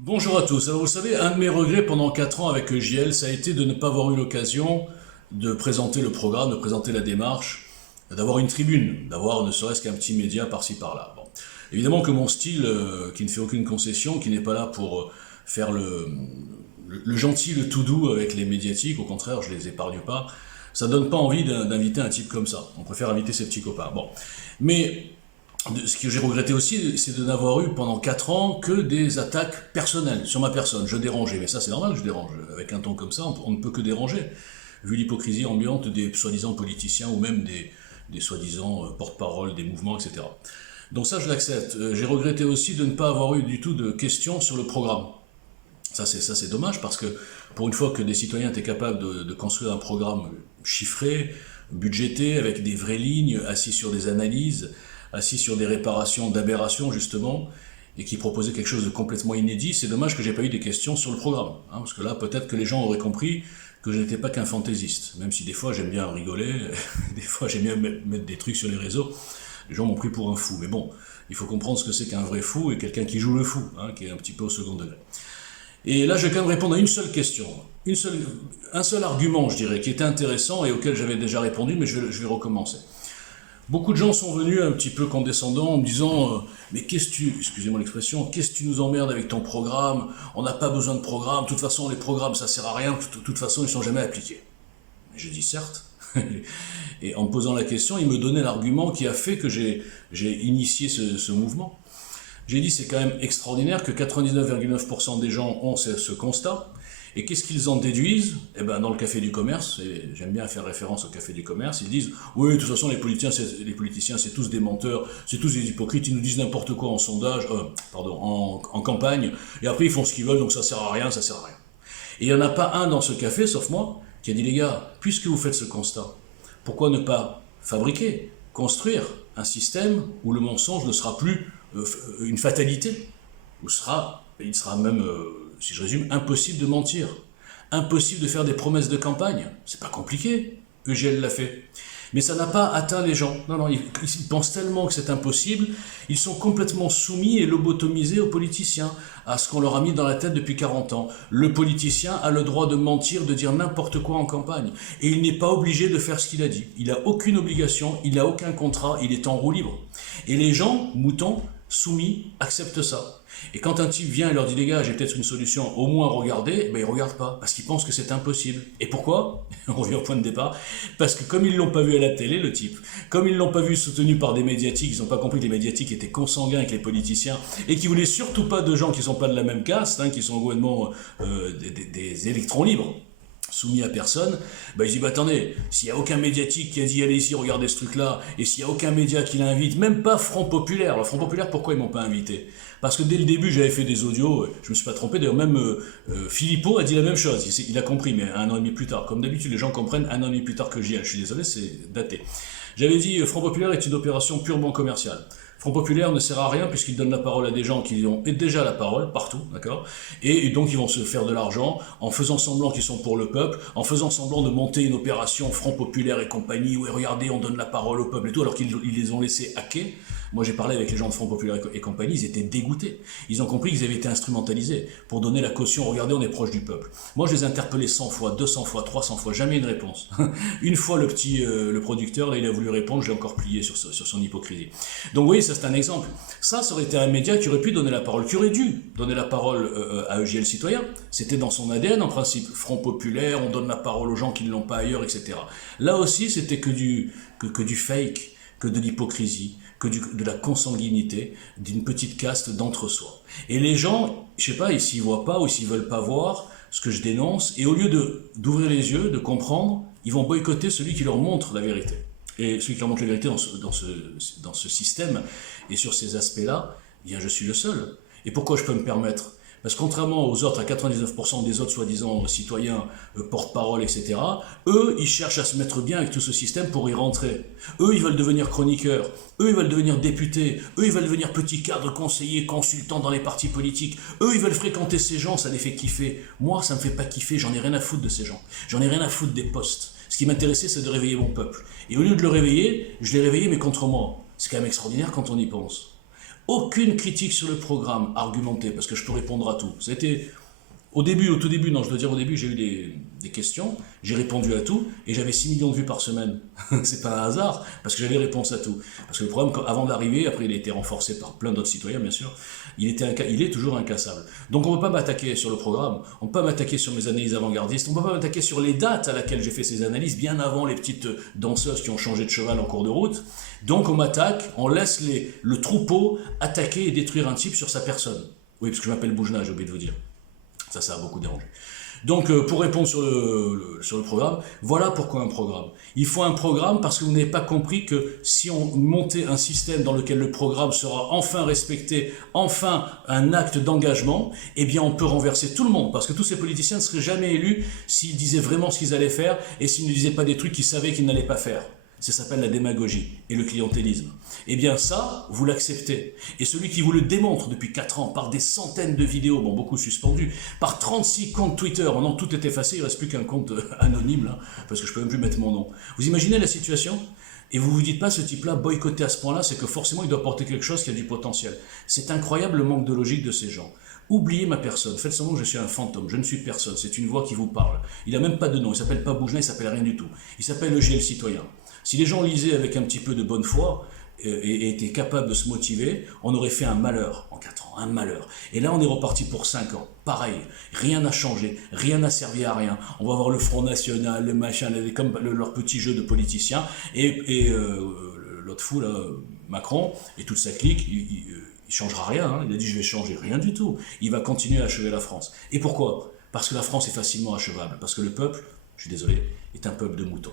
Bonjour à tous. Alors vous savez, un de mes regrets pendant 4 ans avec EJL, ça a été de ne pas avoir eu l'occasion de présenter le programme, de présenter la démarche, d'avoir une tribune, d'avoir ne serait-ce qu'un petit média par-ci par-là. Bon. Évidemment que mon style, qui ne fait aucune concession, qui n'est pas là pour faire le gentil, le tout doux avec les médiatiques, au contraire, je les épargne pas, ça donne pas envie d'inviter un type comme ça. On préfère inviter ses petits copains. Bon. Mais ce que j'ai regretté aussi, c'est de n'avoir eu pendant 4 ans que des attaques personnelles sur ma personne. Je dérangeais, mais ça c'est normal que je dérange. Avec un ton comme ça, on ne peut que déranger. Vu l'hypocrisie ambiante des soi-disant politiciens ou même des soi-disant porte-parole des mouvements, etc. Donc ça je l'accepte. J'ai regretté aussi de ne pas avoir eu du tout de questions sur le programme. Ça c'est dommage parce que pour une fois que des citoyens étaient capables de construire un programme chiffré, budgété, avec des vraies lignes, assis sur des analyses, assis sur des réparations d'aberrations justement, et qui proposait quelque chose de complètement inédit, c'est dommage que j'ai pas eu des questions sur le programme. Hein, parce que là, peut-être que les gens auraient compris que je n'étais pas qu'un fantaisiste. Même si des fois j'aime bien rigoler, des fois j'aime bien mettre des trucs sur les réseaux, les gens m'ont pris pour un fou. Mais bon, il faut comprendre ce que c'est qu'un vrai fou et quelqu'un qui joue le fou, hein, qui est un petit peu au second degré. Et là, je vais quand même répondre à une seule question. Un seul argument, je dirais, qui était intéressant et auquel j'avais déjà répondu, mais je vais recommencer. Beaucoup de gens sont venus un petit peu condescendants en me disant mais excusez-moi l'expression, qu'est-ce que tu nous emmerdes avec ton programme? On n'a pas besoin de programme, de toute façon les programmes ça sert à rien, de toute façon ils ne sont jamais appliqués. Et je dis certes. Et en me posant la question, il me donnait l'argument qui a fait que j'ai initié ce mouvement. J'ai dit c'est quand même extraordinaire que 99,9% des gens ont ce constat. Et qu'est-ce qu'ils en déduisent? Eh ben, dans le café du commerce, et j'aime bien faire référence au café du commerce, ils disent oui, de toute façon, les politiciens, c'est tous des menteurs, c'est tous des hypocrites, ils nous disent n'importe quoi en sondage, en campagne, et après ils font ce qu'ils veulent, donc ça sert à rien, ça sert à rien. Et il n'y en a pas un dans ce café, sauf moi, qui a dit les gars, puisque vous faites ce constat, pourquoi ne pas fabriquer, construire un système où le mensonge ne sera plus une fatalité, où il sera même, si je résume, impossible de mentir, impossible de faire des promesses de campagne. C'est pas compliqué, EGL l'a fait. Mais ça n'a pas atteint les gens. Non, non, ils pensent tellement que c'est impossible, ils sont complètement soumis et lobotomisés aux politiciens, à ce qu'on leur a mis dans la tête depuis 40 ans. Le politicien a le droit de mentir, de dire n'importe quoi en campagne. Et il n'est pas obligé de faire ce qu'il a dit. Il n'a aucune obligation, il n'a aucun contrat, il est en roue libre. Et les gens, moutons, soumis, acceptent ça. Et quand un type vient et leur dit les gars, j'ai peut-être une solution, au moins regardez, ben ils regardent pas, parce qu'ils pensent que c'est impossible. Et pourquoi? On revient au point de départ. Parce que comme ils l'ont pas vu à la télé, le type, comme ils l'ont pas vu soutenu par des médiatiques, ils n'ont pas compris que les médiatiques étaient consanguins avec les politiciens, et qui voulaient surtout pas de gens qui sont pas de la même caste, hein, qui sont complètement des électrons libres soumis à personne, bah, il dit bah attendez, s'il n'y a aucun médiatique qui a dit allez-y regardez ce truc-là, et s'il n'y a aucun média qui l'invite, même pas Front Populaire. Alors Front Populaire, pourquoi ils m'ont pas invité? Parce que dès le début j'avais fait des audios, je me suis pas trompé, d'ailleurs même Philippot a dit la même chose, il a compris, mais un an et demi plus tard. Comme d'habitude les gens comprennent un an et demi plus tard que JL, je suis désolé, c'est daté. J'avais dit Front Populaire est une opération purement commerciale. Front Populaire ne sert à rien puisqu'il donne la parole à des gens qui ont déjà la parole partout, d'accord? Et donc ils vont se faire de l'argent en faisant semblant qu'ils sont pour le peuple, en faisant semblant de monter une opération Front Populaire et compagnie, où regardez, on donne la parole au peuple et tout, alors qu'ils les ont laissés hacker. Moi j'ai parlé avec les gens de Front Populaire et compagnie, ils étaient dégoûtés. Ils ont compris qu'ils avaient été instrumentalisés pour donner la caution, regardez, on est proche du peuple. Moi je les ai interpellés 100 fois, 200 fois, 300 fois, jamais une réponse. Une fois le producteur, là il a voulu répondre, je l'ai encore plié sur son hypocrisie. Donc vous voyez, ça c'est un exemple. Ça aurait été un média qui aurait pu donner la parole, qui aurait dû donner la parole à EJL Citoyen. C'était dans son ADN en principe. Front Populaire, on donne la parole aux gens qui ne l'ont pas ailleurs, etc. Là aussi, c'était que du fake, que de l'hypocrisie, de la consanguinité, d'une petite caste d'entre-soi. Et les gens, je sais pas, ils s'y voient pas ou s'ils veulent pas voir ce que je dénonce, et au lieu d'ouvrir les yeux, de comprendre, ils vont boycotter celui qui leur montre la vérité. Et celui qui leur montre la vérité dans ce système et sur ces aspects-là, eh bien je suis le seul. Et pourquoi je peux me permettre? Parce que contrairement aux autres, à 99% des autres soi-disant citoyens, porte-parole, etc., eux, ils cherchent à se mettre bien avec tout ce système pour y rentrer. Eux, ils veulent devenir chroniqueurs. Eux, ils veulent devenir députés. Eux, ils veulent devenir petits cadres, conseillers, consultants dans les partis politiques. Eux, ils veulent fréquenter ces gens, ça les fait kiffer. Moi, ça me fait pas kiffer, j'en ai rien à foutre de ces gens. J'en ai rien à foutre des postes. Ce qui m'intéressait, c'est de réveiller mon peuple. Et au lieu de le réveiller, je l'ai réveillé, mais contre moi. C'est quand même extraordinaire quand on y pense. Aucune critique sur le programme argumentée, parce que je peux répondre à tout. C'était au début, au tout début, non, je dois dire au début, j'ai eu des questions, j'ai répondu à tout, et j'avais 6 millions de vues par semaine. C'est pas un hasard, parce que j'avais réponse à tout. Parce que le programme, avant d'arriver, après il a été renforcé par plein d'autres citoyens, bien sûr, il est toujours incassable. Donc on ne peut pas m'attaquer sur le programme, on ne peut pas m'attaquer sur mes analyses avant-gardistes, on ne peut pas m'attaquer sur les dates à laquelle j'ai fait ces analyses, bien avant les petites danseuses qui ont changé de cheval en cours de route. Donc on m'attaque, on laisse le troupeau attaquer et détruire un type sur sa personne. Oui, parce que je m'appelle Boujna, j'ai oublié de vous dire. Ça a beaucoup dérangé. Donc, pour répondre sur le programme, voilà pourquoi un programme. Il faut un programme parce que vous n'avez pas compris que si on montait un système dans lequel le programme sera enfin respecté, enfin un acte d'engagement, eh bien on peut renverser tout le monde. Parce que tous ces politiciens ne seraient jamais élus s'ils disaient vraiment ce qu'ils allaient faire et s'ils ne disaient pas des trucs qu'ils savaient qu'ils n'allaient pas faire. Ça s'appelle la démagogie et le clientélisme. Eh bien ça, vous l'acceptez. Et celui qui vous le démontre depuis 4 ans, par des centaines de vidéos, bon beaucoup suspendues, par 36 comptes Twitter, maintenant tout est effacé, il ne reste plus qu'un compte anonyme, là, parce que je ne peux même plus mettre mon nom. Vous imaginez la situation ? Et vous ne vous dites pas, ce type-là, boycotté à ce point-là, c'est que forcément il doit porter quelque chose qui a du potentiel. C'est incroyable le manque de logique de ces gens. Oubliez ma personne, faites semblant que je suis un fantôme, je ne suis personne, c'est une voix qui vous parle. Il n'a même pas de nom, il ne s'appelle pas Boujna, il ne s'appelle rien du tout. Il s'appelle EGL Citoyen. Si les gens lisaient avec un petit peu de bonne foi et étaient capables de se motiver, on aurait fait un malheur en 4 ans, un malheur. Et là, on est reparti pour 5 ans. Pareil, rien n'a changé, rien n'a servi à rien. On va avoir le Front National, le machin, comme leur petit jeu de politiciens. Et l'autre fou, là, Macron, et toute sa clique, il changera rien. Hein. Il a dit, je vais changer. Rien du tout. Il va continuer à achever la France. Et pourquoi ? Parce que la France est facilement achevable. Parce que le peuple, je suis désolé, est un peuple de moutons.